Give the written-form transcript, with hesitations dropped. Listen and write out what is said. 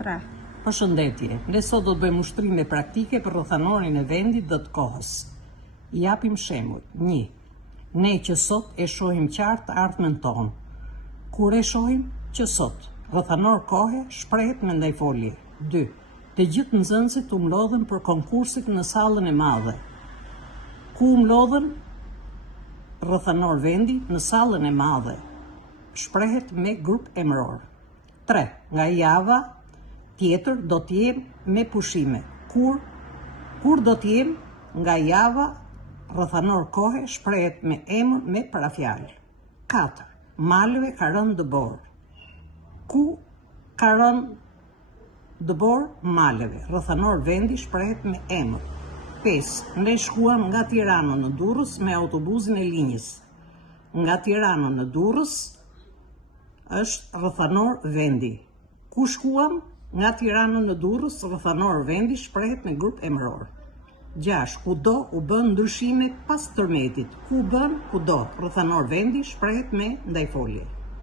Përshëndetje, ne sot do të bëjmë ushtrime praktike për rrethanorin e vendit dhe të kohës. I japim shembull. 1. Ne që sot e shohim qartë ardhmen tonë. Kur e shohim që sot, rrethanor kohe shprehet me ndajfolje. 2. Të gjithë nxënësit u mlodhen për konkursit në sallën e madhe. Ku u mlodhen rrethanor vendi në sallën e madhe. Shprehet me grup emëror. 3. Nga java tjetër do t'jem me pushime. Kur do t'jem nga java, rrethanor kohe shprehet me emër me parafjalë. 4. Maleve ka rënë dëbor. Ku ka rënë dëbor maleve, rrethanor vendi shprehet me emër. 5. Ne shkuam nga Tirana në Durrës me autobusin e linjës. Nga Tirana në Durrës është rrethanor vendi. Ku shkuam? Nga Tirana në Durrës, rrethanor vendi shprehet me grup emëror. 6. Kudo u bën ndryshime pas tërmetit. Ku bën? Kudo. Rrethanor vendi shprehet me ndajfolje.